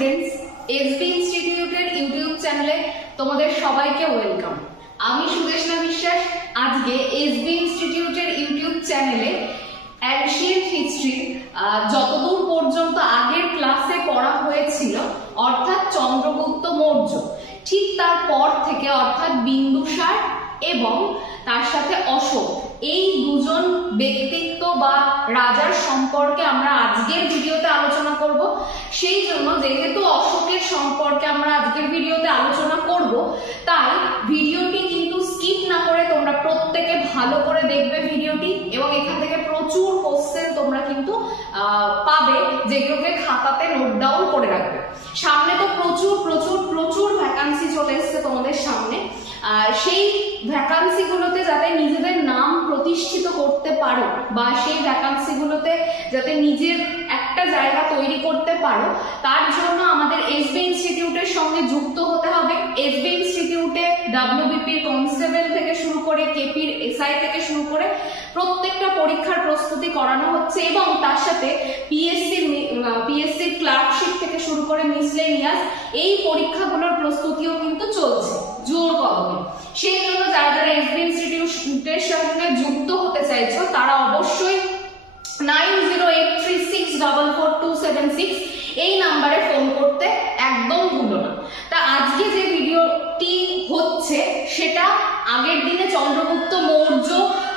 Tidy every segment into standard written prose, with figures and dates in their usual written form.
Students, SB ইনস্টিটিউটের YouTube চ্যানেলে তোমাদের সবাইকে ওয়েলকাম। আমি সুদেশনা বিশ্বাস আজকে এসবি ইনস্টিটিউটের ইউটিউব চ্যানেলে অ্যানশিয়েন্ট হিস্ট্রি যতদূর পর্যন্ত আগের ক্লাসে পড়া হয়েছিল অর্থাৎ চন্দ্রগুপ্ত মৌর্য, ঠিক তারপর থেকে অর্থাৎ বিন্দুসার এবং তার সাথে অশোক, এই দুজন ব্যক্তিত্ব বা রাজার সম্পর্কে আমরা আজকের ভিডিওতে আলোচনা করব। সেই জন্য যেহেতু অশোকের সম্পর্কে আমরা আজকের ভিডিওতে আলোচনা করব, তাই ভিডিওটি কিন্তু স্কিপ না করে তোমরা প্রত্যেকে ভালো করে দেখবে ভিডিওটি, এবং এখান থেকে প্রচুর কোশ্চেন তোমরা কিন্তু পাবে, যেগুলোকে খাতাতে নোট ডাউন করে রাখবে। সামনে তো প্রচুর প্রচুর প্রচুর ভ্যাকান্সি চলে এসছে তোমাদের সামনে। সেই ভ্যাকান্সি গুলোতে যাতে নিজেদের নাম প্রতিষ্ঠিত করতে পারো বা সেই ভ্যাকান্সি গুলোতে যাতে নিজের একটা জায়গা তৈরি করতে পারো, তার জন্য আমাদের এসবি ইনস্টিটিউটের সঙ্গে যুক্ত হতে হবে। এসবি ইনস্টিটিউটে ডাব্লিউবিপির কনস্টেবল থেকে শুরু করে কেপির এসআই থেকে শুরু করে প্রত্যেকটা পরীক্ষার প্রস্তুতি করানো হচ্ছে, এবং তার সাথে পিএসসির ক্লার্কশিপ থেকে শুরু করে মিসলেনিয়াস এই পরীক্ষাগুলোর প্রস্তুতিও কিন্তু চলছে জোর কদমে। সেই জন্য যারা যারা এসবি ইনস্টিটিউটের সঙ্গে যুক্ত হতে চাইছো তারা অবশ্যই 9083644276 এই নাম্বারে ফোন করতে একদম ভুলো না। তা আজকে যে ভিডিওটি হচ্ছে সেটা আগের দিনে চন্দ্রগুপ্ত মৌর্য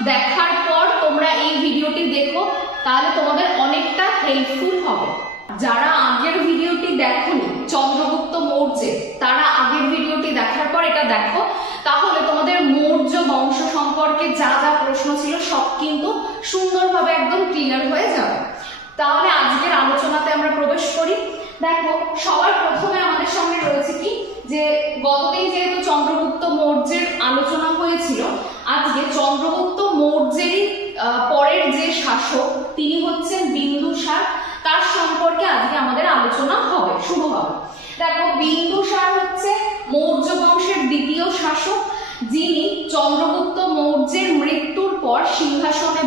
দেখার পর তোমরা এই ভিডিওটি দেখো, তাহলে তোমাদের অনেকটা হেল্পফুল হবে। যারা আগের ভিডিওটি দেখোনি চন্দ্রগুপ্ত মৌর্যে, তারা আগের ভিডিওটি দেখার পর এটা দেখো, তাহলে তোমাদের মৌর্য বংশ সম্পর্কে যা যা প্রশ্ন ছিল সব কিন্তু সুন্দরভাবে একদম ক্লিয়ার হয়ে যাবে। তাহলে আজকের আলোচনাতে আমরা প্রবেশ করি। দেখো, সবার প্রথমে আমাদের সামনে রয়েছে কি, যে গতদিন যেহেতু চন্দ্রগুপ্ত মৌর্যের আলোচনা হয়েছিল, আজকে চন্দ্রগুপ্ত মৌর্যেরই পরের যে শাসক তিনি হচ্ছেন বিন্দুসার, তার সম্পর্কে আজকে আমাদের আলোচনা হবে, শুরু হবে। দেখো, বিন্দুসার হচ্ছে মৌর্য বংশের দ্বিতীয় শাসক, যিনি চন্দ্রগুপ্ত মৌর্যের মৃত্যুর পর সিংহাসনে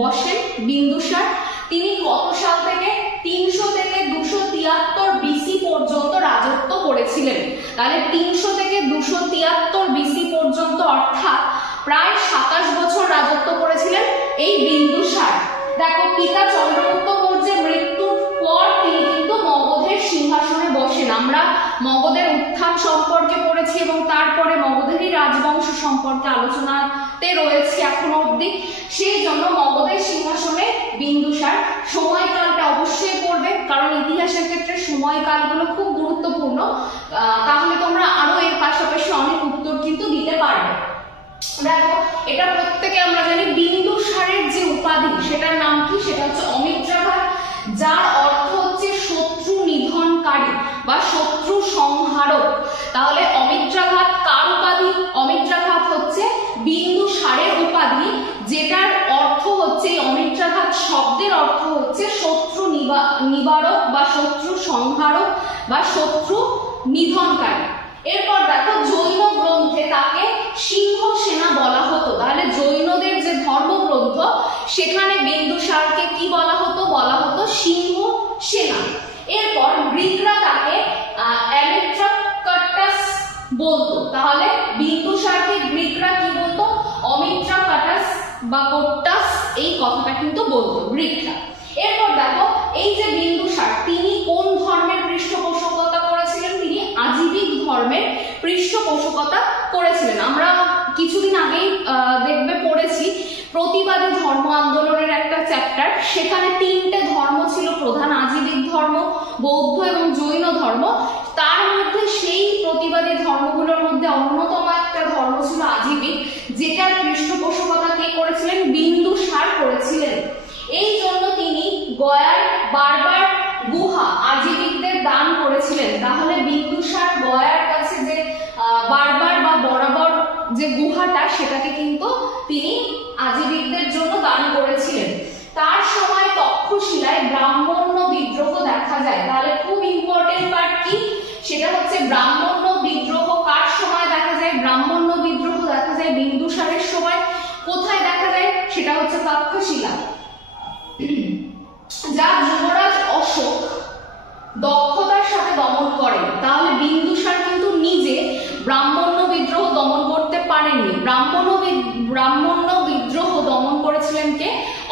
বসেন বিন্দুসার। তিনি কত সাল থেকে 300 থেকে 273 বিসি পর্যন্ত রাজত্ব করেছিলেন। তাহলে 300 থেকে 273 বিসি পর্যন্ত অর্থাৎ প্রায় 27 বছর রাজত্ব করেছিলেন এই বিন্দুসার। দেখো, পিতা চন্দ্রগুপ্ত মৌর্যের মৃত্যুর পর তিনি কিন্তু মগধের সিংহাসনে বসেন। আমরা মগধের উত্থান সম্পর্কে পড়েছি এবং তারপরে মগধেরই রাজবংশ সম্পর্কে আলোচনাতে রয়েছে এখনো অবধি। সেই জন্য মগধের সিংহাসনে বিন্দুসার, সময়কালটা অবশ্যই পড়বে, কারণ ইতিহাসের ক্ষেত্রে সময়কালগুলো খুব গুরুত্বপূর্ণ। তাহলে তোমরা আরো এর পাশাপাশি অনেক উত্তর কিন্তু দিতে পারবে। দেখো, এটা প্রত্যেকে আমরা জানি, বিন্দুসারের যে উপাধি সেটার নাম কি, সেটা হচ্ছে অমিত্রাঘাত, যার অর্থ হচ্ছে শত্রু নিধনকারী বা শত্রু সংহারক। তাহলে অমিত্রাঘাত কার উপাধি? অমিত্রাঘাত হচ্ছে বিন্দুসারের উপাধি, যেটার অর্থ হচ্ছে, অমিত্রাঘাত শব্দের অর্থ হচ্ছে শত্রু নিবারক বা শত্রু সংহারক বা শত্রু নিধনকারী। এরপর দেখো, জৈন গ্রন্থে তাকে সিংহ সেনা বলা হতো। তাহলে জৈনদের যে ধর্মগ্রন্থ, সেখানে বিন্দুসারকে কি বলা হতো? বলা হতো সিংহ সেনা। এরপর গ্রিকরা তাকে অ্যামিত্রাকাটাস বলতো। তাহলে বিন্দুসারকে গ্রিকরা কি বলতো? অমিত্রাকাটাস বা কোট্টাস, এই কথাটা কিন্তু বলতো গ্রিকরা। এরপর দেখো, এই যে বিন্দুসার, তিনি কোন ধর্মের পৃষ্ঠপোষকতা করেছিলেন? তিনি আজীবিক ধর্মের পৃষ্ঠপোষকতা করেছিলেন। আমরা কিছুদিন আগেই দেখবে পড়েছি প্রতিবাদী ধর্ম আন্দোলনের একটা চ্যাপ্টার, সেখানে 3টে ধর্ম ছিল প্রধান, আজীবিক ধর্ম, বৌদ্ধ এবং জৈন ধর্ম। তার মধ্যে সেই প্রতিবাদী ধর্মগুলোর মধ্যে অন্যতম একটা ধর্ম ছিল আজীবিক, যেটার পৃষ্ঠপোষকতা কে করেছিলেন? বিন্দুসার করেছিলেন। এই জন্য তিনি গয়ার বারবার গুহা আজীবিকদের দান করেছিলেন। তাহলে বিন্দুসার গয়ার কাছে যে বারবার বা বরাবর যে গুহাটা, সেটাকে কিন্তু তিনি আজীবিকদের জন্য দান করেছিলেন। তার সময় তক্ষশিলায় ব্রাহ্মণ্য বিদ্রোহ দেখা যায়। তাহলে খুব ইম্পর্টেন্ট পার্ট কি, সেটা হচ্ছে ব্রাহ্মণ্য বিদ্রোহ কার সময় দেখা যায়? ব্রাহ্মণ্য বিদ্রোহ দেখা যায় বিন্দুসারের সময়। কোথায় দেখা যায়? সেটা হচ্ছে তক্ষশিলা। যা যুবরাজ অশোক দক্ষতার সাথে দমন করেন। তাহলে বিন্দুসার কিন্তু নিজে ব্রাহ্মণ্য বিদ্রোহ দমন করতে পারেননি। ব্রাহ্মণ্য বিদ্রোহ দমন করেছিলেন কে?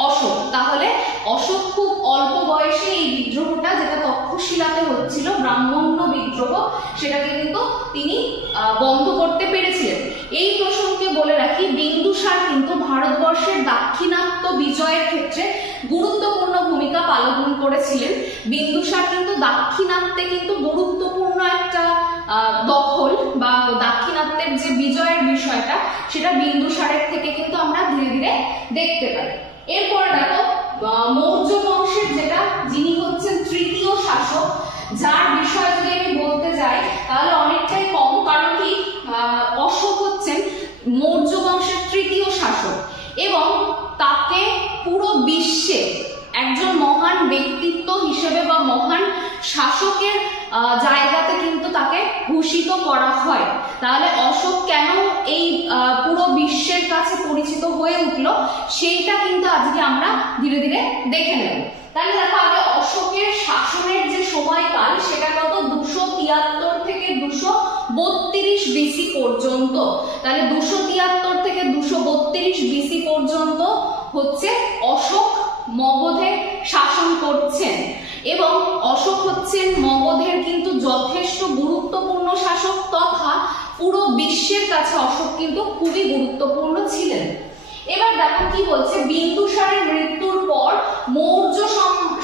অশোক। তাহলে অশোক খুব অল্প বয়সে এই বিদ্রোহটা, যেটা তক্ষশিলাতে হচ্ছিল ব্রাহ্মণ্য বিদ্রোহ, সেটাকে কিন্তু তিনি বন্ধ করতে পেরেছিলেন। এই প্রসঙ্গে বলে রাখি, বিন্দুসার কিন্তু ভারতবর্ষের দাক্ষিণাত্য বিজয়ের ক্ষেত্রে গুরুত্বপূর্ণ ভূমিকা পালন করেছিলেন। বিন্দুসার কিন্তু দাক্ষিণাত্যে কিন্তু গুরুত্বপূর্ণ একটা দখল বা দাক্ষিণাত্যের যে বিজয়ের বিষয়টা, সেটা বিন্দুসারের থেকে কিন্তু আমরা ধীরে ধীরে দেখতে পাই। এরপর দেখো মৌর্য বংশের যেটা, যিনি হচ্ছেন তৃতীয় শাসক, যার বিষয়ে যদি আমি বলতে যাই তাহলে অনেকটাই কম। কারণ কি, অশোক হচ্ছেন মৌর্য বংশের তৃতীয় শাসক এবং তাকে পুরো বিশ্বে একজন মহান ব্যক্তিত্ব হিসেবে বা মহান শাসকের জায়গাতে কিন্তু তাকে ভূষিত করা হয়। তাহলে অশোক কেন এই পুরো বিশ্বের কাছে পরিচিত হয়ে উঠলো, সেইটা কিন্তু আজকে আমরা ধীরে ধীরে দেখে নেব। তাহলে দেখো, আগে অশোকের শাসনের যে সময়কাল, সেটা কত? 273 থেকে 232 বিসি পর্যন্ত। তাহলে 273 থেকে 232 বিসি পর্যন্ত হচ্ছে অশোক মগধে শাসন করছেন এবং অশোক হচ্ছেন মগধের কিন্তু যথেষ্ট গুরুত্বপূর্ণ শাসক, তথা পুরো বিশ্বের কাছে অশোক কিন্তু খুবই গুরুত্বপূর্ণ ছিলেন। এবার দেখো কি বলছে, বিন্দুসারের মৃত্যুর পর মৌর্য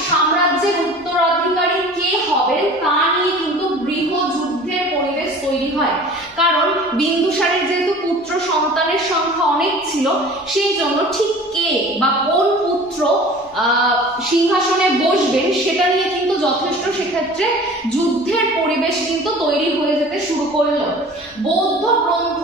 সাম্রাজ্যের উত্তরাধিকারী কে হবেন তা নিয়ে কিন্তু গৃহযুদ্ধের পরিবেশ তৈরি হয়। কারণ বিন্দুসারের যেহেতু পুত্র সন্তানের সংখ্যা অনেক ছিল, সেই জন্য ঠিক কে বা কোন পুত্র সিংহাসনে বসবেন সেটা নিয়ে কিন্তু যথেষ্ট সেক্ষেত্রে যুদ্ধের পরিবেশ কিন্তু তৈরি হয়ে যেতে শুরু করলো। বৌদ্ধ গ্রন্থ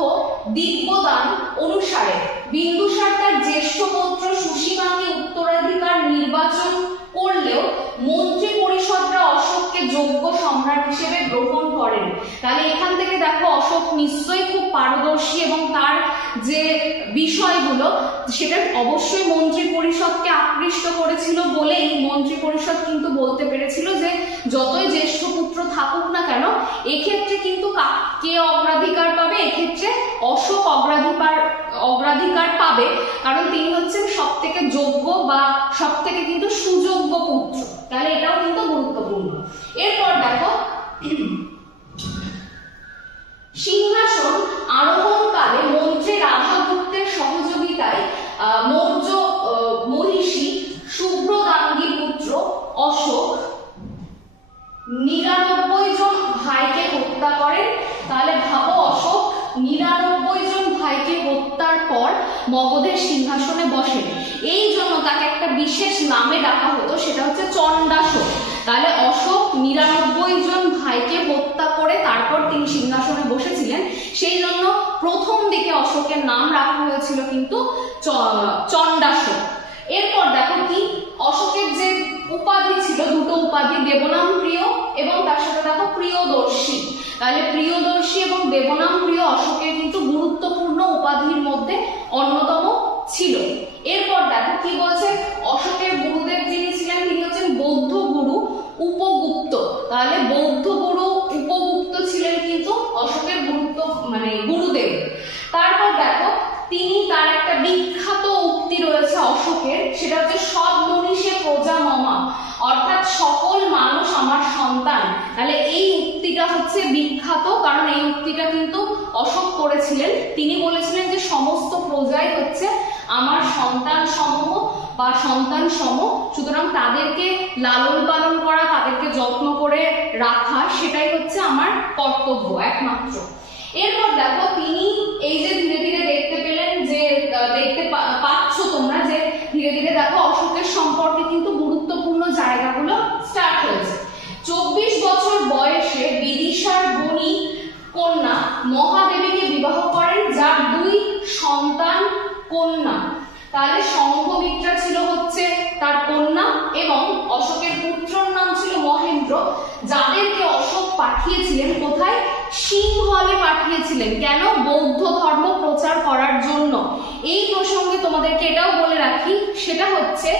দিব্যদান অনুসারে বিন্দুসার তার জ্যেষ্ঠ পুত্র সুসীমাকে উত্তরাধিকার নির্বাচন করলেও মন্ত্রী পরিষদরা অশোককে যোগ্য সম্রাট হিসেবে গ্রহণ করেন। তাহলে এখান থেকে দেখো, অশোক নিশ্চয়ই খুব পারদর্শী এবং তার যে বিষয়গুলো, সেটা অবশ্যই মন্ত্রী পরিষদকে আকৃষ্ট করেছিল বলেই মন্ত্রী পরিষদ কিন্তু বলতে পেরেছিল যে যতই জ্যেষ্ঠ পুত্র থাকুক না কেন, এক্ষেত্রে কিন্তু কে অগ্রাধিকার পাবে? এক্ষেত্রে অশোক অগ্রাধিকার পাবে, কারণ তিনি হচ্ছেন সব থেকে যোগ্য বা সব থেকে কিন্তু সুযোগ্য পুত্র। তাহলে এটাও কিন্তু গুরুত্বপূর্ণ। এরপর দেখো, সিংহাসন আরোহণকালে মন্ত্রী রাধাগুপ্তের সহযোগিতায় মৌর্য মহিষী শুভ্রদাঙ্গী পুত্র অশোক 99 জন ভাইকে হত্যা করেন। তাহলে ভাবো, অশোক 99 জন ভাইকে হত্যার পর মগধের সিংহাসনে বসেন। এই জন্য তাকে একটা বিশেষ নামে ডাকা হতো, সেটা হচ্ছে চণ্ডাশোক। তাহলে অশোক 99 জন ভাইকে হত্যা করে তারপর তিনি সিংহাসনে বসেছিলেন, সেই জন্য প্রথম দিকে অশোকের নাম রাখা হয়েছিল কিন্তু চণ্ডাশোক। এরপর দেখো কি, অশোকের যে উপাধি ছিল, দুটো উপাধি, দেবনাম প্রিয় এবং তার সাথে দেখো প্রিয়দর্শী। তাহলে প্রিয়দর্শী এবং দেবনাম প্রিয় অশোকের কিন্তু গুরুত্বপূর্ণ উপাধির মধ্যে অন্যতম ছিল। এরপর দেখো কি বলছে, অশোকের গুরুদেব যিনি ছিলেন তিনি হচ্ছেন বৌদ্ধ গুরু উপগুপ্ত। তাহলে বৌদ্ধ গুরু উপগুপ্ত ছিলেন কিন্তু অশোকের গুরুদেব। তারপর দেখো, তিনি তার একটা বিখ্যাত উক্তি রয়েছে অশোকের, সেটা হচ্ছে সব মনীষে প্রজা মমা, অর্থাৎ সকল মানুষ আমার সন্তান। তাহলে এই উক্তিটা হচ্ছে বিখ্যাত, কারণ এই উক্তিটা কিন্তু অশোক করেছিলেন। তিনি বলেছিলেন যে সমস্ত প্রজাই হচ্ছে আমার সন্তান সমূহ বা সন্তান সম, সুতরাং তাদেরকে লালন পালন করা, তাদেরকে যত্ন করে রাখা, সেটাই হচ্ছে আমার কর্তব্য একমাত্র। এরপর দেখো, তিনি এই যে ধীরে ধীরে দেখতে পেলেন, যে দেখতে পাচ্ছ তোমরা যে ধীরে ধীরে দেখো অশোকের সম্পর্কে কিন্তু গুরুত্বপূর্ণ জায়গাগুলো স্টার্ট হয়েছে। 24 বছর বয়সে বিদিশার বণিক কন্যা মহাদেবীকে বিবাহ করেন, যার 2 সন্তান কন্যা। তাহলে সংঘমিত্রা ছিল হচ্ছে তার কন্যা এবং অশোকের পুত্রর নাম ছিল মহেন্দ্র, যাদেরকে অশোক পাঠিয়েছিলেন কোথায়? সিংহলে পাঠিয়েছিলেন। কেন? বৌদ্ধ ধর্ম প্রচার করার জন্য। এই প্রসঙ্গে তোমাদেরকে এটাও বলে রাখি, সেটা হচ্ছে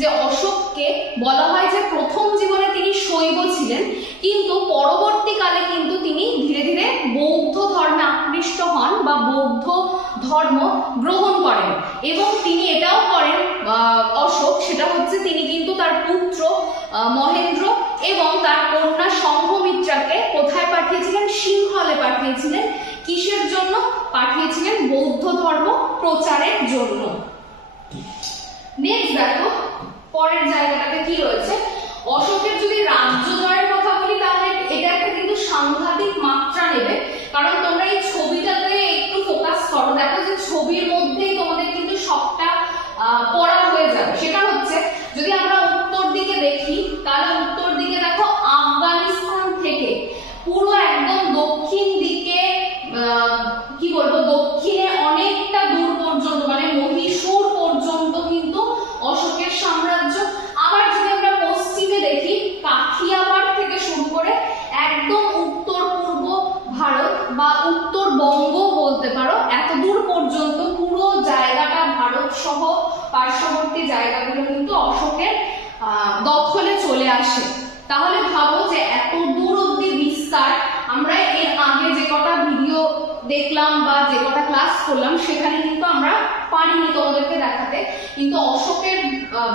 যে অশোককে বলা হয় যে প্রথম জীবনে তিনি শৈব ছিলেন, কিন্তু পরবর্তী পরবর্তীকালে কিন্তু তিনি ধীরে ধীরে বৌদ্ধ ধর্মে আকৃষ্ট হন বা বৌদ্ধ ধর্ম গ্রহণ করেন এবং তিনি এটাও করেন অশোক, সেটা হচ্ছে তিনি কিন্তু তার পুত্র মহেন্দ্র এবং তার কন্যা সংঘমিত্রাকে কোথায় পাঠিয়েছিলেন? সিংহলে পাঠিয়েছিলেন। কিসের জন্য পাঠিয়েছিলেন? বৌদ্ধ ধর্ম প্রচারের জন্য। নেক্সট দেখো পরের জায়গাটাতে কি রয়েছে। অশোকের যদি রাজ্য জয়ের কথা বলি তাহলে এটা একটা কিন্তু সাংঘাতিক মাত্রা নেবে, কারণ তোমরা এই ছবিটাতে একটু ফোকাস করো, দেখো যে ছবির মধ্যেই তোমাদের কিন্তু সবটা পড়া হয়ে যাবে। সেটা হচ্ছে যদি আমরা উত্তর দিকে দেখি তাহলে উত্তর দিকে দেখো আফগানিস্তান থেকে পুরো একদম দক্ষিণ দিকে কি বলবো দক্ষিণে অনেকটা দূর পর্যন্ত মানে মহীশূর পর্যন্ত কিন্তু অশোকের সাম্রাজ্য। আবার যদি আমরা পশ্চিমে দেখি কাথিয়াবাড় থেকে শুরু করে একদম উত্তর পূর্ব ভারত বা উত্তরবঙ্গ বলতে পারো, এত দূর পর্যন্ত পুরো জায়গাটা ভারত সহ পার্শ্ববর্তী জায়গাগুলো কিন্তু অশোকের দখলে চলে আসে। তাহলে ভাবো যে এত দূর অব্দি বিস্তার। আমরা এর আগে যে কটা ভিডিও দেখলাম বা যে কটা ক্লাস করলাম সেখানে কিন্তু আমরা পারিনি তোমাদেরকে দেখাতে, কিন্তু অশোকের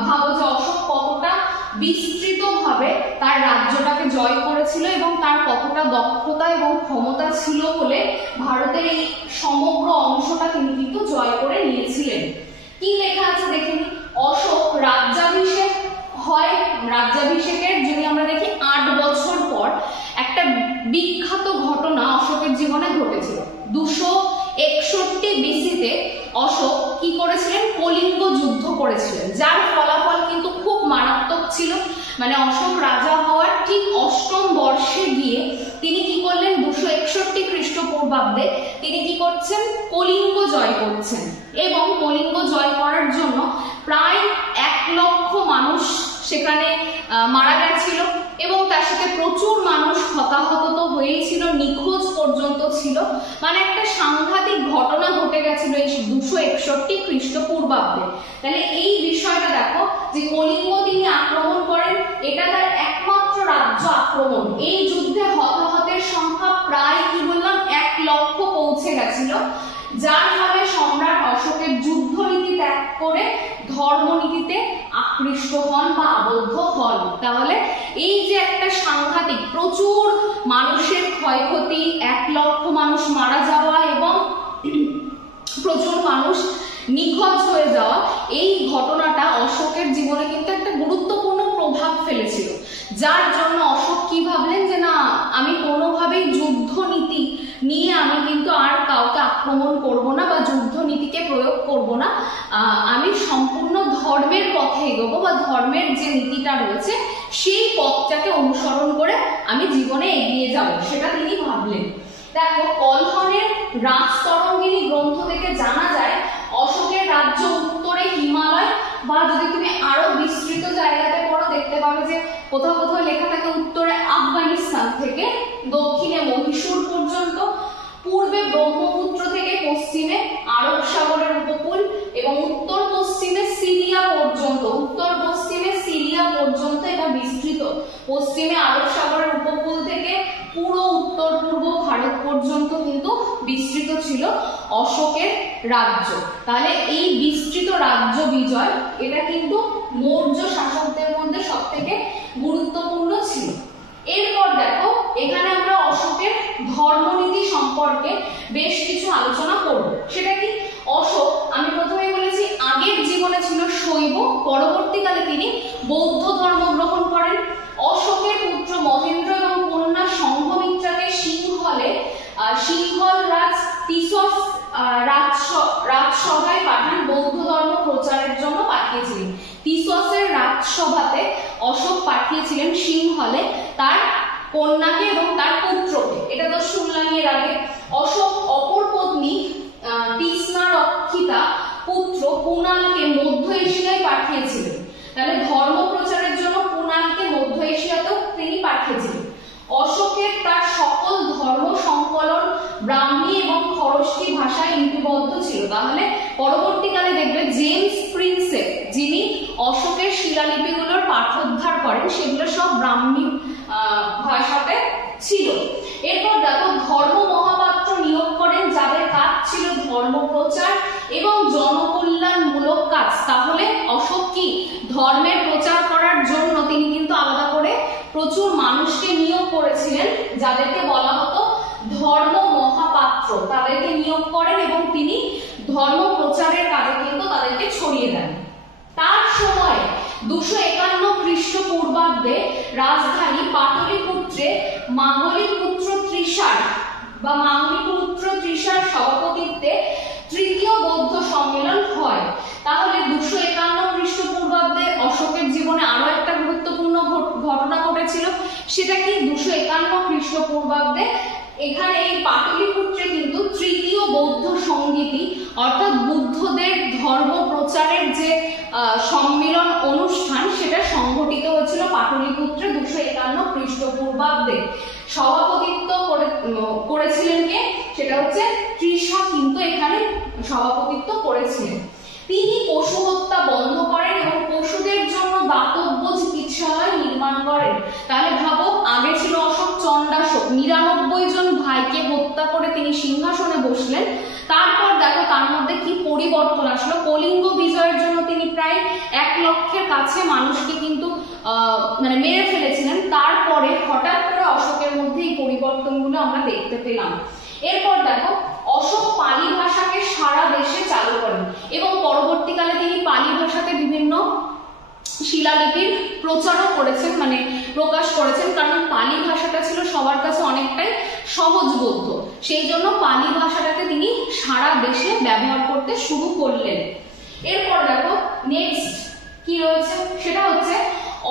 ভাবো যে অশোক কতটা বিস্তৃত ভাবে তার রাজ্যটাকে জয় করেছিল এবং তার কতটা দক্ষতা এবং ক্ষমতা ছিল বলে ভারতের এই সমগ্র অংশটা তিনি কিন্তু জয় করে নিয়েছিলেন। কি লেখা আছে দেখে নি। অশোক রাজ্যাভিষেক হয়, রাজ্যাভিষেকের যদি আমরা দেখি 8 বছর পর একটা বিখ্যাত ঘটনা অশোকের জীবনে ঘটেছিল। 261 বিসিতে অশোক কি করেছিলেন? কলিঙ্গ যুদ্ধ করেছিলেন, যার ফলাফল কিন্তু খুব মারাত্মক ছিল। মানে অশোক রাজা হওয়ার ঠিক 8ম বর্ষে গিয়ে তিনি কি করলেন? 261 খ্রিস্টপূর্বাব্দে তিনি কি করছেন? কলিঙ্গ জয় করছেন এবং কলিঙ্গ জয় করার জন্য প্রায় 1 লক্ষ মানুষ সেখানে মারা গেছিল এবং তার সাথে প্রচুর মানুষ হতাহত তো হয়েছিল, নিখোঁজ পর্যন্ত ছিল। মানে একটা সাংঘাতিক ঘটনা ঘটে গেছিল এই 261 খ্রিস্টপূর্বাব্দে। তাহলে এই বিষয়টা দেখো যে কলিঙ্গ তিনি আক্রমণ করেন, এটা তার একমাত্র রাজ্য আক্রমণ। এই যুদ্ধে হতাহতের সংখ্যা প্রায় কি বললাম 1 লক্ষ পৌঁছে গেছিল, যার ফলে সম্রাট অশোকের যুদ্ধনীতি ত্যাগ করে ধর্মনীতিতে আকৃষ্ট হন বা আবদ্ধ হন। তাহলে এই যে একটা সাংঘাতিক প্রচুর মানুষের ক্ষয়ক্ষতি, 1 লক্ষ মানুষ মারা যাওয়া এবং প্রচুর মানুষ নিখোঁজ হয়ে যাওয়া, এই ঘটনাটা অশোকের জীবনে কিন্তু একটা গুরুত্বপূর্ণ প্রভাব ফেলেছিল। যার জন্য অশোক কি ভাবলেন যে না, আমি কোনোভাবেই যুদ্ধনীতি নিয়ে আমি কিন্তু আর কাউকে আক্রমণ করব না বা যুদ্ধনীতিকে প্রয়োগ করব না, আমি সম্পূর্ণ ধর্মের পথে এগোবো বা ধর্মের যে নীতিটা রয়েছে সেই পথটাকে অনুসরণ করে আমি জীবনে এগিয়ে যাব, সেটা তিনি ভাবলেন। দেখো কলহনের রাজতরঙ্গিনী গ্রন্থ থেকে জানা যায় অশোকের রাজ্য উত্তরে হিমালয় বা যদি তুমি আরো বিস্তৃত জায়গাতে পড়ো দেখতে পাবে যে কোথাও কোথাও লেখা থাকে উত্তরে আফগানিস্তান থেকে দক্ষিণে মহীশূর পর্যন্ত, পূর্বে ব্রহ্মপুত্র থেকে পশ্চিমে আরব সাগরের উপকূল এবং উত্তর পশ্চিমে সিরিয়া পর্যন্ত, উত্তর পশ্চিমে সিরিয়া পর্যন্ত এটা বিস্তৃত। পশ্চিমে আরব সাগরের উপকূল থেকে পুরো উত্তর পূর্ব ভারত পর্যন্ত কিন্তু বিস্তৃত ছিল অশোকের রাজ্য। তাহলে এই বিস্তৃত রাজ্য বিজয় এটা কিন্তু মৌর্য শাসকদের মধ্যে সবথেকে গুরুত্বপূর্ণ ছিল। এরপর দেখো এখানে আমরা অশোকের ধর্মনীতি সম্পর্কে বেশ কিছু আলোচনা করব। সেটা কি? অশোক আমি প্রথমেই বলেছি আগের জীবনে ছিল শৈব, পরবর্তীকালে তিনি বৌদ্ধ ধর্ম গ্রহণ করেন। অশোকের পুত্র মহেন্দ্র এবং কন্যা সংঘমিত্রাকে সিংহল রাজ তিসস রাজসভায় পাঠান, বৌদ্ধ ধর্ম প্রচারের জন্য পাঠিয়েছিলেন। তিসসের রাজসভাতে অশোক পাঠিয়েছিলেন সিংহলে তার কন্যাকে এবং তার পুত্রকে, এটা তো শুনলাম এর আগে। অশোক অপর পত্নী তিস্নারক্ষিতা পুত্র কুণালকে মধ্য এশিয়ায় পাঠিয়েছিলেন। তাহলে ধর্ম প্রচারের জন্য কুণালকে মধ্য এশিয়াতেও তিনি পাঠিয়েছিলেন। অশোকের তার সকল ধর্ম সংকলন ব্রাহ্মী এবং খরস্কি ভাষায় লিপিবদ্ধ ছিল। তাহলে পরবর্তীকালে দেখবে জেমস প্রিন্সেপ যিনি অশোকের শিলালিপিগুলোর পাঠোদ্ধার করেন সেগুলো সব ব্রাহ্মী ভাষাতে ছিল। এরপর দেখো ধর্ম মহাপাত্র নিয়োগ করেন যাদের কাজ ছিল ধর্ম প্রচার এবং জনকল্যাণমূলক কাজ। তাহলে অশোক কি ধর্মের প্রচার করার জন্য তিনি কিন্তু আলাদা করে প্রচুর মানুষকে নিয়োগ করেছিলেন, যাদেরকে বলা হতো ধর্ম মহাপাত্র, তাদেরকে নিয়োগ করেন এবং তিনি ধর্ম প্রচারের কাজে কিন্তু তাদেরকে ছড়িয়ে দেন। তার সময় 251 খ্রিস্টপূর্বাব্দে রাজধানী পাটলিপুত্রে মাঙ্গলিপুত্র ত্রিসার সভাপতিত্বে তৃতীয় বৌদ্ধ সম্মেলন হয়। তাহলে 251 খ্রিস্টপূর্বাব্দে অশোকের জীবনে আরো একটা গুরুত্বপূর্ণ ঘটনা ঘটেছিল। সেটা কি 251 খ্রিস্টপূর্বাব্দে এখানে এই পাটলিপুত্রে কিন্তু তৃতীয় বৌদ্ধ সংগীতি অর্থাৎ বুদ্ধদের ধর্ম প্রচারের যে সম্মেলন অনুষ্ঠান সেটা সংঘটিত হয়েছিল পাটলিপুত্রে 251 খ্রিস্টপূর্বাব্দে। সভাপতিত্ব করেছিলেন কে? সেটা হচ্ছে তৃষা কিন্তু এখানে সভাপতিত্ব করেছিলেন। তিনি পশু হত্যা বন্ধ করেন এবং পশুদের জন্য দাতব্য চিকিৎসালয় নির্মাণ করেন। তাহলে ভাবো, আগে ছিল অশোক চণ্ডাশোক, 99 জন ভাইকে হত্যা করে তিনি সিংহাসনে বসলেন। তারপর দেখো তার মধ্যে কি পরিবর্তন আসলো। কলিঙ্গ বিজয়ের জন্য তিনি প্রায় 1 লক্ষের কাছে মানুষকে কিন্তু মানে মেরে ফেলেছিলেন। তারপরে হঠাৎ করে অশোকের মধ্যে এই পরিবর্তনগুলো আমরা দেখতে পেলাম। এরপর দেখো অশোক পালি ভাষাকে সারা দেশে চালু করেন এবং পরবর্তীকালে তিনি পালি ভাষাতে বিভিন্ন শিলালিপির প্রচারও করেছেন, মানে প্রকাশ করেছেন, কারণ পালি ভাষাটা ছিল সবার কাছে অনেকটাই সহজবোধ্য। সেই জন্য পালি ভাষাটাকে তিনি সারা দেশে ব্যবহার করতে শুরু করলেন। এরপর দেখো নেক্সট কি রয়েছে, সেটা হচ্ছে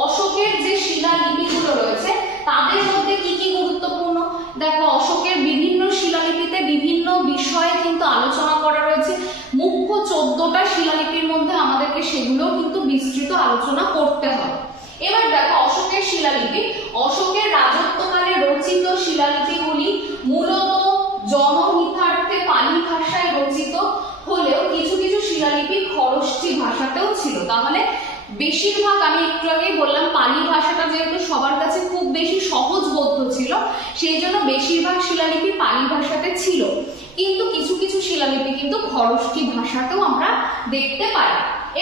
অশোকের যে শিলালিপিগুলো রয়েছে তাদের মধ্যে কি কি গুরুত্বপূর্ণ। দেখো অশোকের বিভিন্ন শিলালিপিতে বিভিন্ন বিষয়ে কিন্তু আলোচনা করা রয়েছে। মুখ্য 14টা শিলালিপির মধ্যে আমাদেরকে সেগুলো কিন্তু বিস্তৃত আলোচনা করতে হবে। এবার দেখো অশোকের শিলালিপি, অশোকের রাজত্বকালে রচিত শিলালিপিগুলি মূলত জনহিতার্থে পালি ভাষায় রচিত হলেও কিছু কিছু শিলালিপি খরষ্ঠী ভাষাতেও ছিল। তাহলে বেশিরভাগ, আমি একটু আগেই বললাম, পালি ভাষাটা যেহেতু সবার কাছে খুব বেশি সহজবোধ্য ছিল সেই জন্য বেশিরভাগ শিলালিপি পালি ভাষাতে ছিল, কিন্তু কিছু কিছু শিলালিপি কিন্তু খরষ্ঠী ভাষাতেও আমরা দেখতে পাই।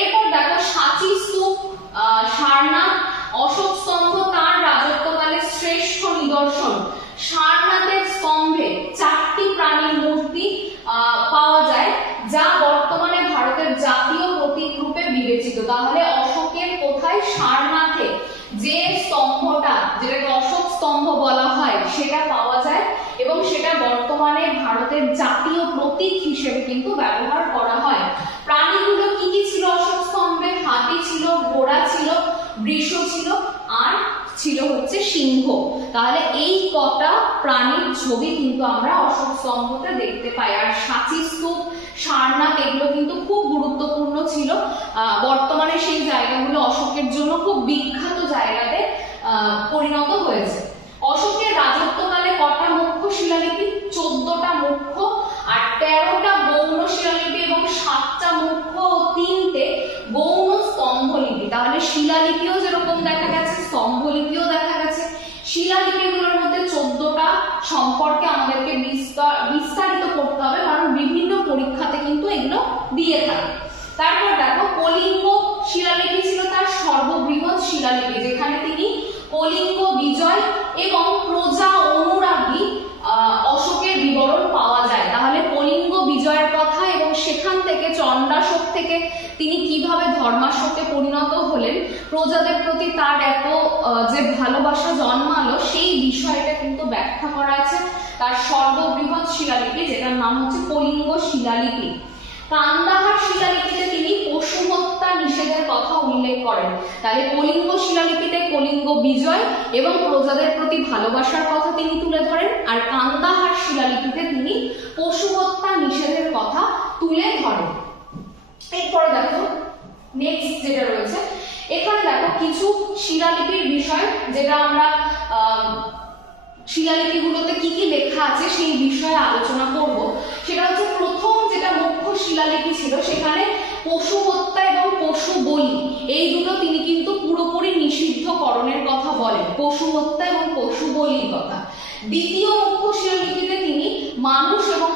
এরপর দেখো সাঁচি স্তূপ, সারনাথ, অশোক স্তম্ভ তার রাজত্বকালে শ্রেষ্ঠ নিদর্শন। সারনাথের স্তম্ভে 4টি প্রাণীর মূর্তি পাওয়া যায় যা বর্তমানে ভারতের জাতীয় প্রতীক রূপে বিবেচিত। তাহলে অশোকের কোথায়? সারনাথে যে স্তম্ভটা, যেটাকে অশোক স্তম্ভ বলা হয়, সেটা পাওয়া যায় এবং সেটা বর্তমানে ভারতের জাতীয় প্রতীক হিসেবে কিন্তু ব্যবহার করা হয়। প্রাণীগুলো কি কি ছিল অশোক স্তম্ভে? হাতি ছিল, ঘোড়া ছিল, বৃষ ছিল আর ছিল হচ্ছে সিংহ। তাহলে এই কটা প্রাণীর ছবি কিন্তু আমরা অশোক স্তম্ভতে দেখতে পাই। আর সাঁচি স্তূপ, সারনাথ এগুলো কিন্তু খুব গুরুত্বপূর্ণ ছিল। বর্তমানে সেই জায়গাগুলো অশোকের জন্য খুব বিখ্যাত জায়গাতে পরিণত হয়েছে। অশোকের রাজত্বকালে কটা মুখ্য শিলালিপি? 14টা মুখ্য আর 13টা গৌণ শিলালিপি এবং 7টা মুখ্য ও 3টে গৌণ স্তম্ভলিপি। তাহলে শিলালিপিও যেরকম দেখা গেছে, স্তম্ভলিপিও দেখা গেছে। শিলালিপিগুলোর মধ্যে 14টা সম্পর্কে আমাদেরকে বিস্তারিত করতে হবে, কারণ বিভিন্ন পরীক্ষাতে কিন্তু এগুলো দিয়ে থাকে। তারপর দেখো কলিঙ্গ শিলালিপি ছিল তার সর্ববৃহৎ শিলালিপি, যেখানে তিনি কলিঙ্গ বিজয় এবং প্রজা অনুরাগী অশোকের বিবরণ পাওয়া যায়। তাহলে কলিঙ্গ বিজয়ের কথা এবং সেখান থেকে চণ্ডাশোক থেকে তিনি কিভাবে ধর্মাশোকে পরিণত হলেন, প্রজাদের প্রতি তার এত যে ভালোবাসা জন্মালো, সেই বিষয়টা কিন্তু ব্যাখ্যা করা আছে তার সর্ববৃহৎ শিলালিপি, যেটার নাম হচ্ছে কলিঙ্গ শিলালিপি। কান্দাহার শিলালিপিতে তিনি পশু হত্যা নিষেধের কথা উল্লেখ করেন। তাহলে কলিঙ্গ শিলালিপিতে কলিঙ্গ বিজয় এবং প্রজাদের প্রতি ভালোবাসার কথা তিনি তুলে ধরেন, আর কান্দাহার শিলালিপিতে তিনি পশু হত্যা নিষেধের কথা তুলে ধরেন। এরপরে দেখো নেক্সট যেটা রয়েছে, এখানে দেখো কিছু শিলালিপির বিষয়, যেটা আমরা শিলালিপিগুলোতে কি কি লেখা আছে সেই বিষয়ে আলোচনা করব। সেটা হচ্ছে প্রথম যেটা মুখ্য শিলালিপি ছিল, সেখানে পশু হত্যা এবং পশু বলি এই দুটো তিনি কিন্তু পুরোপুরি নিষিদ্ধকরণের কথা বলেন, পশু হত্যা এবং পশু বলির কথা। দ্বিতীয় মুখ্য শিলালিপিতে তিনি মানুষ এবং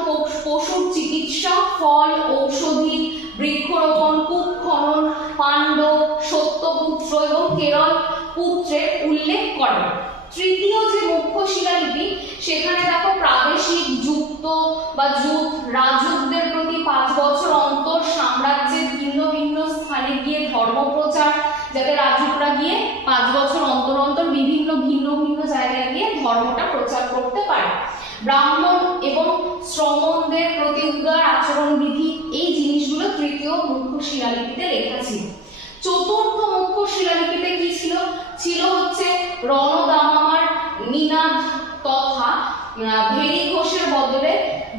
পশুর চিকিৎসা, ফল, ঔষধি, বৃক্ষরোপণ, কূপ খনন, পাণ্ড, সত্যপুত্র এবং কেরল পুত্রের উল্লেখ করেন। তৃতীয় যে মুখ্য শিলালিপি সেখানে দেখো প্রাদেশিক যুক্ত বা যুগ রাজুকদের প্রতি 5 বছর অন্তর সাম্রাজ্যের ভিন্ন ভিন্ন স্থানে গিয়ে ধর্মপ্রচার, যাতে রাজুকরা গিয়ে 5 বছর অন্তর অন্তর বিভিন্ন ভিন্ন ভিন্ন জায়গায় গিয়ে ধর্মটা প্রচার করতে পারে। ব্রাহ্মণ এবং শ্রমণদের প্রতি উদার আচরণবিধি, এই জিনিসগুলো তৃতীয় মুখ্য শিলালিপিতে লেখা ছিল। চতুর্থ মুখ্য শিলালিপিতে কি ছিল? ছিল হচ্ছে রণদামামার নিনাদ তথা ভেরি ঘোষের বদলে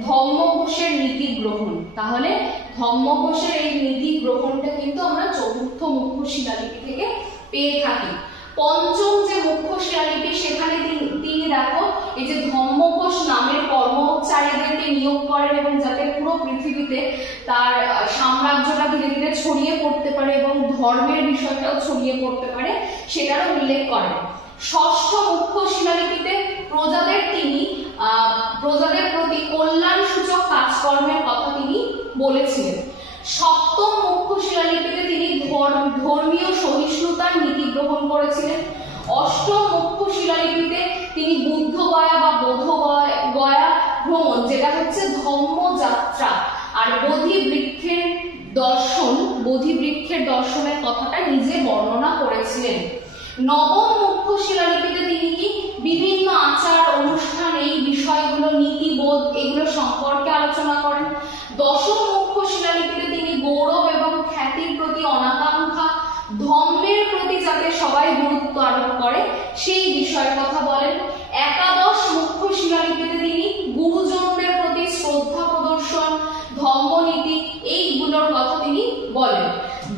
ধম্ম ঘোষের নীতি গ্রহণ। তাহলে ধম্ম ঘোষের এই নীতি গ্রহণটা কিন্তু আমরা চতুর্থ মুখ্য শিলালিপি থেকে পেয়ে থাকি। পঞ্চম যে মুখ্য শিলালিপি সেখানে তিনি দেখো এই যে ধম্ম ঘোষ নামের কর্মচারীদেরকে নিয়োগ করেন এবং যাতে পুরো পৃথিবীতে তার সাম্রাজ্যটা ধীরে ধীরে ছড়িয়ে পড়তে পারে এবং ধর্মের বিষয়টাও ছড়িয়ে পড়তে পারে সেটারও উল্লেখ করেন। ষষ্ঠ মুখ্য শিলালিপিতে প্রজাদের প্রতি কল্যাণ সূচক কাজকর্মের কথা তিনি বলেছিলেন। সপ্তম মুখ্য শিলালিপিতে তিনি ধর্মীয় সহিষ্ণুতার নীতি গ্রহণ করেছিলেন। অষ্টম মুখ্য শিলালিপিতে তিনি বুদ্ধগয়া বা বোধগয়া ভ্রমণ, যেটা হচ্ছে ধম্মযাত্রা আর বোধি বৃক্ষের দর্শনের কথাটা নিজে বর্ণনা করেছিলেন। নবম মুখ্য শিলালিপিতে তিনি কি বিভিন্ন আচার অনুষ্ঠান, এই বিষয়গুলো, নীতিবোধ, এগুলো সম্পর্কে আলোচনা করেন। দশম মুখ্য শিলালিপিতে তিনি গৌরব এবং খ্যাতির প্রতি অনাকাঙ্ক্ষা, ধর্মের প্রতি যাতে সবাই গুরুত্ব আরোপ করে সেই বিষয়ের কথা বলেন। একাদশ মুখ্য শিলালিপিতে তিনি গুরুজনদের প্রতি শ্রদ্ধা প্রদর্শন, ধর্মনীতি, এইগুলোর কথা তিনি বলেন।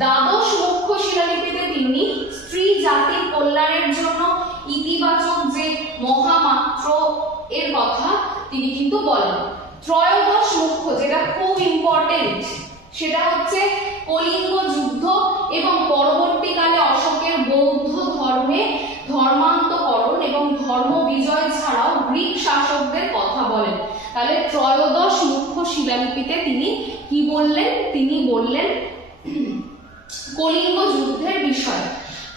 দ্বাদশ মুখ্য শিলালিপিতে তিনি স্ত্রী জাতির কল্যাণের জন্য ইতিবাচক যে মহামাত্র এর কথা তিনি কিন্তু বলেন। ত্রয়োদশ মুখ্য, যেটা খুব ইম্পর্টেন্ট, সেটা হচ্ছে কলিঙ্গ যুদ্ধ এবং পরবর্তীকালে অশোকের বৌদ্ধ ধর্মে ধর্মান্তকরণ এবং ধর্ম বিজয় ছাড়াও গ্রিক শাসকদের কথা বলেন। তাহলে ত্রয়োদশ মুখ্য শিলালিপিতে তিনি কি বললেন? তিনি বললেন কলিঙ্গ যুদ্ধের বিষয়।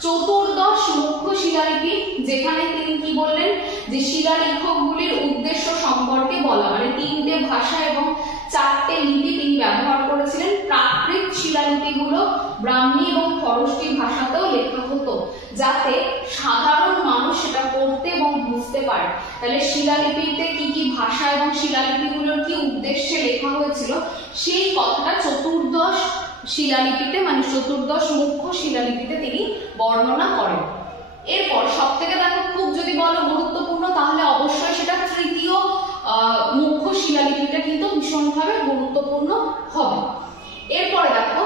চতুর্দশ মুখ্য শিলালিপি, যেখানে তিনি কি বললেন? যে শিলালেখকগুলির উদ্দেশ্য সম্পর্কে বলা, মানে 3টে ভাষা এবং 4টে লিপি তিনি ব্যবহার করেছিলেন। প্রাকৃত শিলালিপিগুলো ব্রাহ্মী এবং খরষ্টি ভাষাতেও লেখা হতো, যাতে সাধারণ মানুষ সেটা পড়তে এবং বুঝতে পারে। তাহলে শিলালিপিতে কি কি ভাষা এবং শিলালিপিগুলোর কি উদ্দেশ্যে লেখা হয়েছিল সেই কথাটা চতুর্দশ শিলালিপিতে, মানে চতুর্দশ মুখ্য শিলালিপিতে তিনি বর্ণনা করেন। এরপর সব থেকে দেখো খুব যদি বলো গুরুত্বপূর্ণ, তাহলে অবশ্যই সেটা তৃতীয় মুখ্য শিলালিপিটা কিন্তু ভীষণভাবে গুরুত্বপূর্ণ হবে। এরপরে দেখো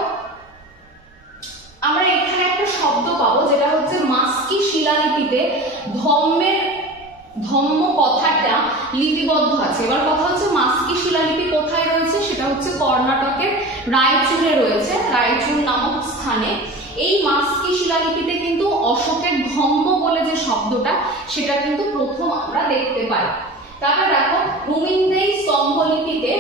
আমরা এখানে একটা শব্দ পাবো, যেটা হচ্ছে মাস্কি শিলালিপিতে ধম্ম কথাটা লিপিবদ্ধ আছে। এবার কথা হচ্ছে মাস্কি শিলালিপি কোথায় রয়েছে? সেটা হচ্ছে কর্ণাটকের রায়চুরে রয়েছে, রায়চুর নামক স্থানে। এই মাস্কি শিলালিপিতে কিন্তু অশোকের ধম্ম বলে যে শব্দটা, সেটা কিন্তু প্রথম আমরা দেখতে পাই। তারপর দেখো রুমিন্দেই স্তম্ভলিপিতে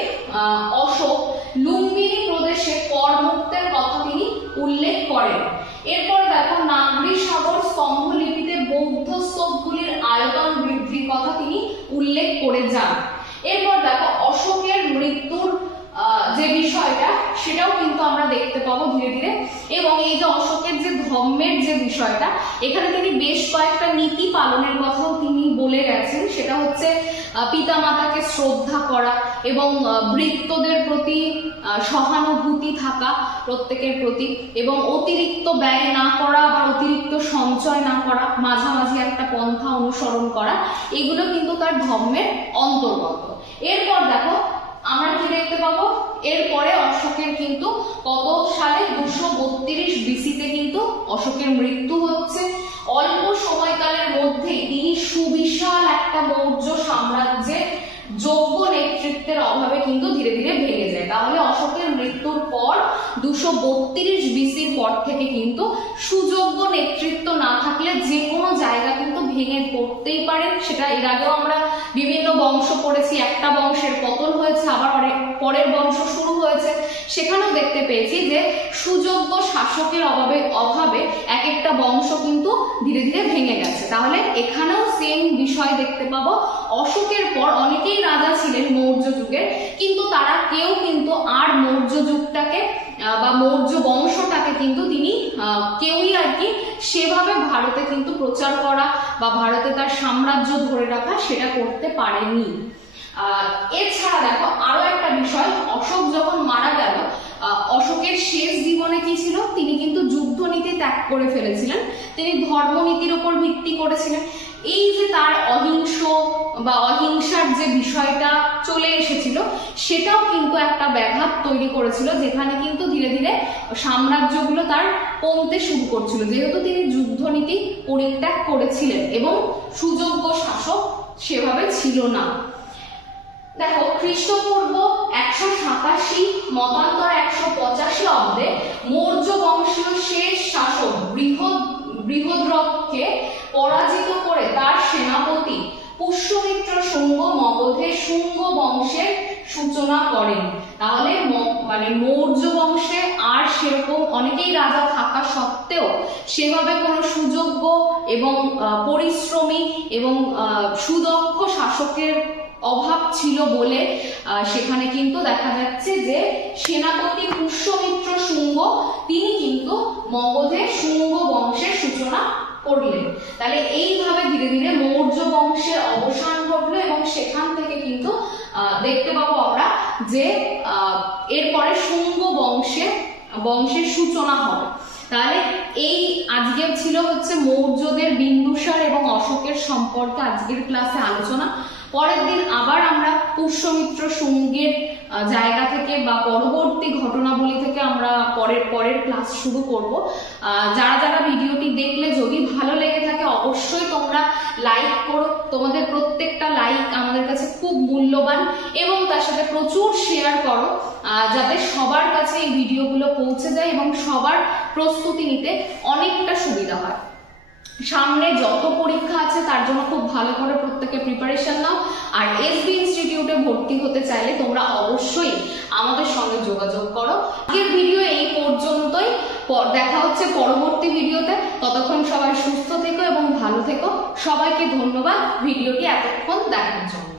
অশোক লুম্বিনী প্রদেশে করমুক্তের কথা তিনি উল্লেখ করেন। এরপর দেখো নাগরি সাগর স্তম্ভলিপিতে বৌদ্ধ স্তূপগুলির আয়তন বৃদ্ধির কথা তিনি উল্লেখ করে যান। এরপর দেখো অশোকের মৃত্যুর যে বিষয়টা, সেটাও কিন্তু আমরা দেখতে পাবো ধীরে ধীরে। এবং এই যে অশোকের যে ধর্মের যে বিষয়টা, এখানে তিনি বেশ কয়েকটা নীতি পালনের কথাও তিনি বলে গেছেন। সেটা হচ্ছে পিতামাতাকে শ্রদ্ধা করা এবং ভৃত্যদের প্রতি সহানুভূতি থাকা প্রত্যেকের প্রতি, এবং অতিরিক্ত ব্যয় না করা বা অতিরিক্ত সঞ্চয় না করা, মাঝামাঝি একটা পন্থা অনুসরণ করা, এগুলো কিন্তু তার ধর্মের অন্তর্গত। এরপর দেখো আমরা কি দেখতে পাবো? এরপরে অশোকের কিন্তু কত সালে 232 বিসিতে কিন্তু অশোকের মৃত্যু হচ্ছে। অল্প সময়কালের মধ্যেই তিনি সুবিশাল একটা মৌর্য সাম্রাজ্যের যোগ্য নেতৃত্বের অভাবে কিন্তু ধীরে ধীরে ভেঙে যায়। তাহলে অশোকের মৃত্যুর পর 232 BC পর থেকে কিন্তু সুযোগ্য নেতৃত্ব না থাকলে যে কোনো জায়গা কিন্তু ভেঙে পড়তেই পারে। সেটা এর আগেও আমরা বিভিন্ন বংশ পড়েছি, একটা বংশের পতন হয়েছে, আবার পরের বংশ শুরু হয়েছে, সেখানেও দেখতে পেয়েছি যে সুযোগ্য শাসকের অভাবে এক একটা বংশ কিন্তু ধীরে ধীরে ভেঙে গেছে। তাহলে এখানেও সেম বিষয় দেখতে পাবো। অশোকের পর অনেকেই রাজা ছিলেন মৌর্য যুগের, কিন্তু তারা কেউ কিন্তু আর মৌর্য যুগটাকে বা মৌর্য বংশটাকে কিন্তু তিনি কেউই আর কি সেভাবে ভারতে কিন্তু প্রচার করা বা ভারতে তার সাম্রাজ্য ধরে রাখা সেটা করতে পারেনি। এছাড়া দেখো আরো একটা বিষয়, অশোক যখন মারা গেল, অশোকের শেষ জীবনে কি ছিল, তিনি কিন্তু যুদ্ধনীতি ত্যাগ করে ফেলেছিলেন, তিনি ধর্মনীতির উপর ভিত্তি করেছিলেন। এই যে তার অহিংসার যে বিষয়টা চলে এসেছিল, সেটাও কিন্তু একটা ব্যাঘাত তৈরি করেছিল, যেখানে কিন্তু ধীরে ধীরে সাম্রাজ্যগুলো তার কমতে শুরু করছিল, যেহেতু তিনি যুদ্ধনীতি পরিত্যাগ করেছিলেন এবং সুযোগ্য শাসক সেভাবে ছিল না। দেখো খ্রিস্টপূর্ব 187 মতান্তর 185 অব্দে মৌর্য বংশীয় শেষ শাসক বৃহদ্রথকে পরাজিত করে তার সেনাপতি পুষ্যমিত্র শুঙ্গ মগধে শুঙ্গ বংশের সূচনা করেন। তাহলে মানে মৌর্য বংশে আর সেরকম অনেকেই রাজা থাকা সত্ত্বেও সেভাবে কোনো সুযোগ্য এবং পরিশ্রমী এবং সুদক্ষ শাসকের অভাব ছিল বলে সেখানে কিন্তু দেখা যাচ্ছে যে সেনাপতি পুষ্যমিত্র শুঙ্গ তিনি কিন্তু মগধে শুঙ্গ বংশের সূচনা করলেন। তাহলে এইভাবে ধীরে ধীরে মৌর্য বংশের অবসান ঘটলো এবং সেখান থেকে কিন্তু দেখতে পাবো আমরা যে এরপরে শুঙ্গ বংশের সূচনা হবে। তাহলে এই আজকে ছিল হচ্ছে মৌর্যদের বিন্দুসার এবং অশোকের সম্পর্কে আজকের ক্লাসে আলোচনা। পরের দিন আবার আমরা পুষ্যমিত্র শুঙ্গের জায়গা থেকে বা পরবর্তী ঘটনাবলী থেকে আমরা পরের ক্লাস শুরু করব। যারা যারা ভিডিওটি দেখলে যদি ভালো লেগে থাকে অবশ্যই তোমরা লাইক করো, তোমাদের প্রত্যেকটা লাইক আমাদের কাছে খুব মূল্যবান, এবং তার সাথে প্রচুর শেয়ার করো যাতে সবার কাছে এই ভিডিওগুলো পৌঁছে যায় এবং সবার প্রস্তুতি নিতে অনেকটা সুবিধা হয়। সামনে যত পরীক্ষা আছে তার জন্য খুব ভালো করে প্রত্যেকে প্রিপারেশন নাও। আর এসবি ইনস্টিটিউটে ভর্তি হতে চাইলে তোমরা অবশ্যই আমাদের সঙ্গে যোগাযোগ করো। আজকের ভিডিও এই পর্যন্তই, দেখা হচ্ছে পরবর্তী ভিডিওতে। ততক্ষণ সবাই সুস্থ থেকো এবং ভালো থেকো। সবাইকে ধন্যবাদ ভিডিওটি এতক্ষণ দেখার জন্য।